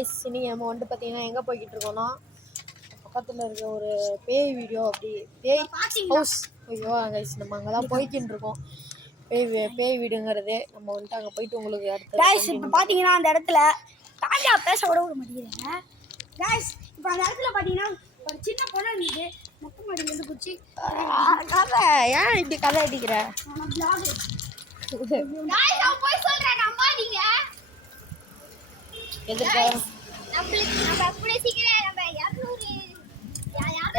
இன்னைக்கு நம்ம வந்துட்டு பார்த்தீங்கன்னா எங்கே போய்கிட்டு இருக்கோம்னா பக்கத்தில் இருக்க ஒரு பேய் வீடியோ அப்படி பேய் ஹவுஸ் ஐயோ கைஸ் நம்ம அங்கே தான் போய்கிட்டு இருக்கோம். பேய் வீடுங்கிறது நம்ம வந்துட்டு அங்கே போயிட்டு உங்களுக்கு அடுத்த கைஸ் இப்போ பார்த்தீங்கன்னா அந்த இடத்துல தாண்டா பேச விட மாட்டேங்கிறேங்க. கைஸ் இப்போ அந்த இடத்துல பார்த்தீங்கன்னா ஒரு சின்ன பொண்ணு இருந்துச்சு மொட்டை மாடியிலேருந்து குச்சி கதை ஏன் இப்படி கதை அடிக்கிற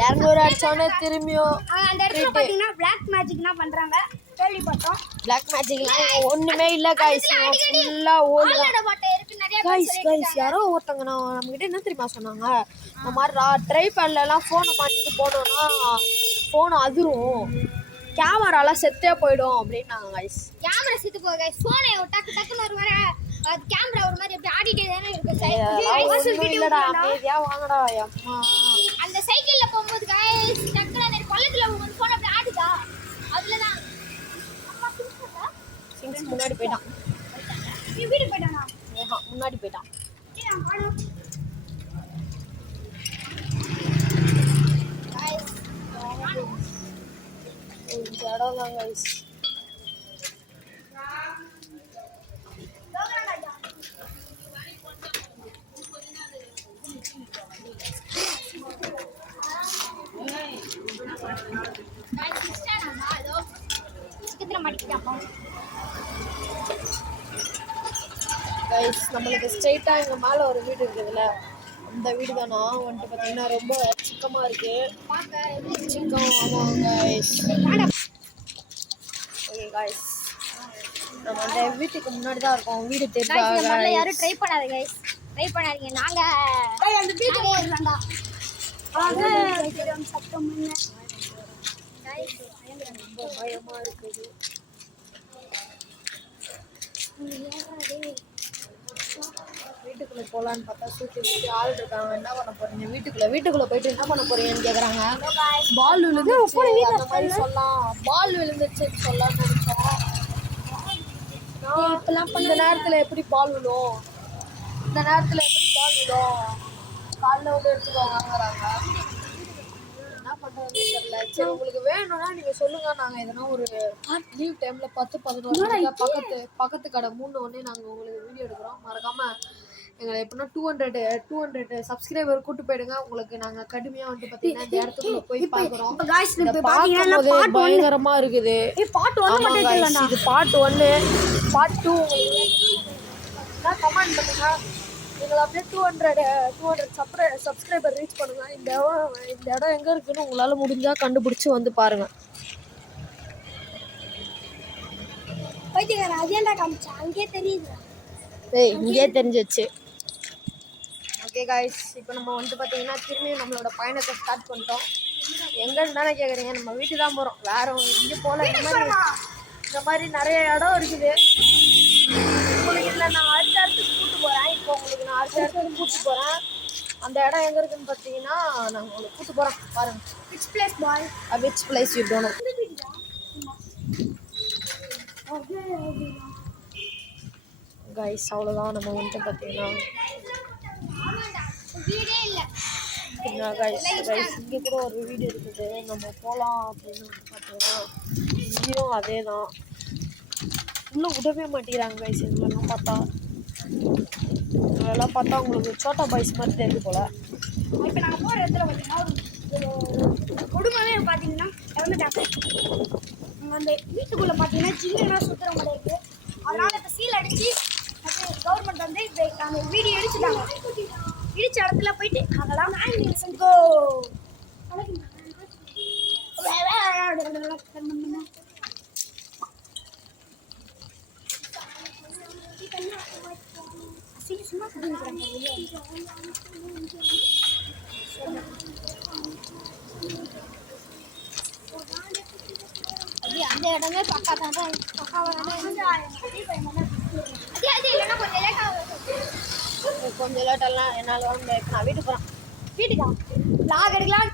இரநூறு அடிச்சோன்னே திரும்பியும் அந்த இடத்துல பார்த்தீங்கன்னா பிளாக் மேஜிக்னா பண்ணுறாங்க கேள்விப்பட்டோம். பிளாக் மேஜிக்லாம் ஒன்றுமே இல்லை கைஸ், ஃபுல்லாக ஓல்டு கைஸ். யாரோ ஒருத்தவங்க நம்மகிட்ட என்ன தெரியுமா சொன்னாங்க, இந்த மாதிரி ட்ரைபேட்லாம் ஃபோனை மாட்டிட்டு போனோம்னா ஃபோனை அதிரும், கேமராலாம் செத்தே போயிடும் அப்படின்னாங்க கைஸ். கேமரா செத்து போகுது கைஸ், ஃபோனை டக்கு டக்குன்னு ஒரு மாதிரி அது கேமரா ஒரு மாதிரி அப்படியே ஆடிட்டே தானே இருக்கு. இல்லடா அமைதியா வாங்கடா அம்மா. அந்த சைக்கிள்ல போகும்போது கைஸ் டக்குனு அந்த பள்ளத்துல ஒரு ஃபோன் அப்படியே ஆடுதா, அதுல தான் அம்மா சிங்ஸ்டா சிங்ஸ் முன்னாடி போய்ட்டான். நீ வீட்டுக்கு போய்டானா? முன்னாடி போய்ட்டான். நான் பாரு கைஸ் ஜடங்க கைஸ். கைஸ் நம்மளுக்கு ஸ்ட்ரெயிட்டாக எங்கள் மேலே ஒரு வீடு இருக்குதுல்ல, அந்த வீடு தானா வந்துட்டு பார்த்தீங்கன்னா ரொம்ப சிக்கமாக இருக்குது. சிக்கம் ஆமாம் கைஸ். ஓகே கைஸ் நம்ம அந்த வீட்டுக்கு முன்னாடி தான் இருக்கோம். வீடு தெரியாது, யாரும் ட்ரை பண்ணாதீங்க கைஸ், ட்ரை பண்ணாதீங்க. நாங்கள் அந்த வீட்டுக்கு வரலாம்டா சத்தம் பண்ண ரொம்ப பயமாக இருக்குது. வீட்டுக்குள்ளே போகலான்னு பார்த்தா சுற்றி ஆள் இருக்காங்க. என்ன பண்ண போறீங்க வீட்டுக்குள்ளே போயிட்டு என்ன பண்ண போறீங்கன்னு கேட்குறாங்க. பால் விழுந்துச்சு அந்த மாதிரி சொல்லலாம், பால் விழுந்துச்சுன்னு சொல்லலாம்னு நினச்சோம். இந்த நேரத்தில் எப்படி பால் விழும், இந்த நேரத்தில் எப்படி பால் விழும், காலில் வந்து எடுத்துக்கோங்கிறாங்க. என்ன பண்ணுறதுன்னு தெரியல. சரி உங்களுக்கு வேணும்னா நீங்கள் சொல்லுங்கள், நாங்கள் எதனா ஒரு லீவ் டைமில் 10-11 பக்கத்து கடை 3 ஒன்றே நாங்கள் உங்களுக்கு வீடியோ எடுக்கிறோம். மறக்காமல் எங்களை எப்படின்னா 200 சப்ஸ்கிரைபர் கூட்டு போயிடுங்க. உங்களுக்கு நாங்கள் கடுமையாக வந்துட்டு பார்த்தீங்கன்னா இந்த இடத்துக்குள்ள போய் பார்க்குறோம். பார்க்கும்போது பயங்கரமாக இருக்குது. இது பார்ட் 1. பார்ட் 2 உங்களுக்கு கமெண்ட் பண்ணுங்க. எங்களை அப்படியே 200 சப்ஸ்கிரைபர் ரீச் பண்ணுங்க. இந்த இடம் எங்கே இருக்குன்னு உங்களால் முடிஞ்சால் கண்டுபிடிச்சி வந்து பாருங்கள். இங்கே தெரிஞ்சிச்சு. ஓகே காய்ஸ், இப்போ நம்ம வந்துட்டு பார்த்தீங்கன்னா திரும்பியும் நம்மளோட பயணத்தை ஸ்டார்ட் பண்ணிட்டோம். எங்கன்னு தானே கேட்குறீங்க, நம்ம வீட்டுக்கு தான் போகிறோம், வேறு இங்கே போகல. இந்த மாதிரி நிறைய இடம் இருக்குது. உங்களுக்கு இல்லை நான் அடுத்த இடத்துக்கு கூப்பிட்டு போகிறேன். இப்போ உங்களுக்கு நான் அடுத்த இடத்துக்கு கூப்பிட்டு போகிறேன். அந்த இடம் எங்கே இருக்குதுன்னு பார்த்தீங்கன்னா நாங்கள் உங்களுக்கு கூப்பிட்டு போகிறோம். பாருங்கள், which place you don't know. Guys அவ்வளோதான். நம்ம வந்துட்டு பார்த்தீங்கன்னா கைஸ் இங்கே கூட ஒரு வீடு இருக்குது, நம்ம போகலாம் அப்படின்னு பார்த்தீங்கன்னா இங்கேயும் அதே தான். இன்னும் விடவே மாட்டேங்கிறாங்க கைஸ். இதெல்லாம் பார்த்தா உங்களுக்கு சோட்டா பாய்ஸ் மாதிரி தெரியுது போல். இப்போ நாங்கள் போகிற இடத்துல பார்த்தீங்கன்னா குடும்பமே பார்த்தீங்கன்னா இறந்துட்டாங்க. அந்த வீட்டுக்குள்ளே பார்த்தீங்கன்னா சின்னனா சுற்றுற மாதிரி இருக்குது. அதனால் இப்போ சீல் அடித்து கவர்மெண்ட் வந்து இப்போ அந்த வீடு இடிச்சுட்டாங்க. இடிச்ச இடத்துல போயிட்டு அதெல்லாம் செஞ்சுக்கோ. சும்மா அந்த இடமே பக்கா தான் கொஞ்சம் லேட்டெல்லாம் என்னால் நான் வீட்டுக்கு போகிறேன். வீட்டுக்கா லாக் எடுக்கலாம்.